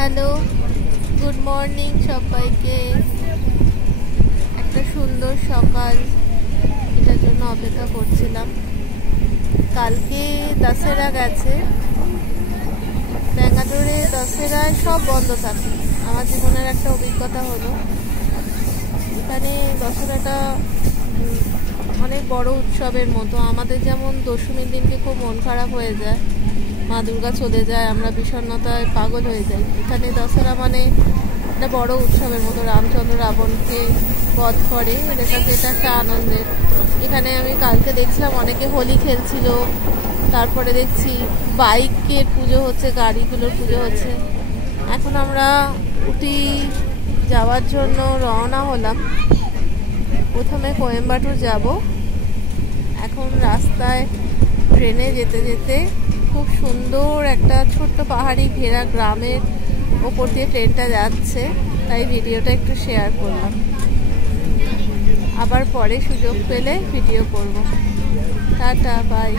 Hello, good morning সবাইকে। একটা সুন্দর সকাল, এটার জন্য অপেক্ষা করছিলাম। কালকে দশেরা গেছে, ব্যাঙ্গালোরে দশেরায় সব বন্ধ থাকে। আমার জীবনের একটা অভিজ্ঞতা হলো, এখানে দশেরাটা অনেক বড় উৎসবের মতো। আমাদের যেমন দশমীর দিনকে খুব মন খারাপ হয়ে যায়, মা দুর্গা চলে যায়, আমরা বিষণ্ণতায় পাগল হয়ে যাই। এখানে দশেরা মানে একটা বড় উৎসবের মতো। রামচন্দ্র রাবণকে বধ করে, এদের কাছে এটা একটা আনন্দের। এখানে আমি কালকে দেখছিলাম অনেকে হোলি খেলছিল, তারপরে দেখছি বাইকের পুজো হচ্ছে, গাড়িগুলোর পুজো হচ্ছে। এখন আমরা উটি যাওয়ার জন্য রওনা হলাম। প্রথমে কোয়েম্বাটুর যাব। এখন রাস্তায় ট্রেনে যেতে যেতে খুব সুন্দর একটা ছোট্ট পাহাড়ি ঘেরা গ্রামের ওপর দিয়ে ট্রেনটা যাচ্ছে, তাই ভিডিওটা একটু শেয়ার করলাম। আবার পরে সুযোগ পেলে ভিডিও করব। Ta-ta, by.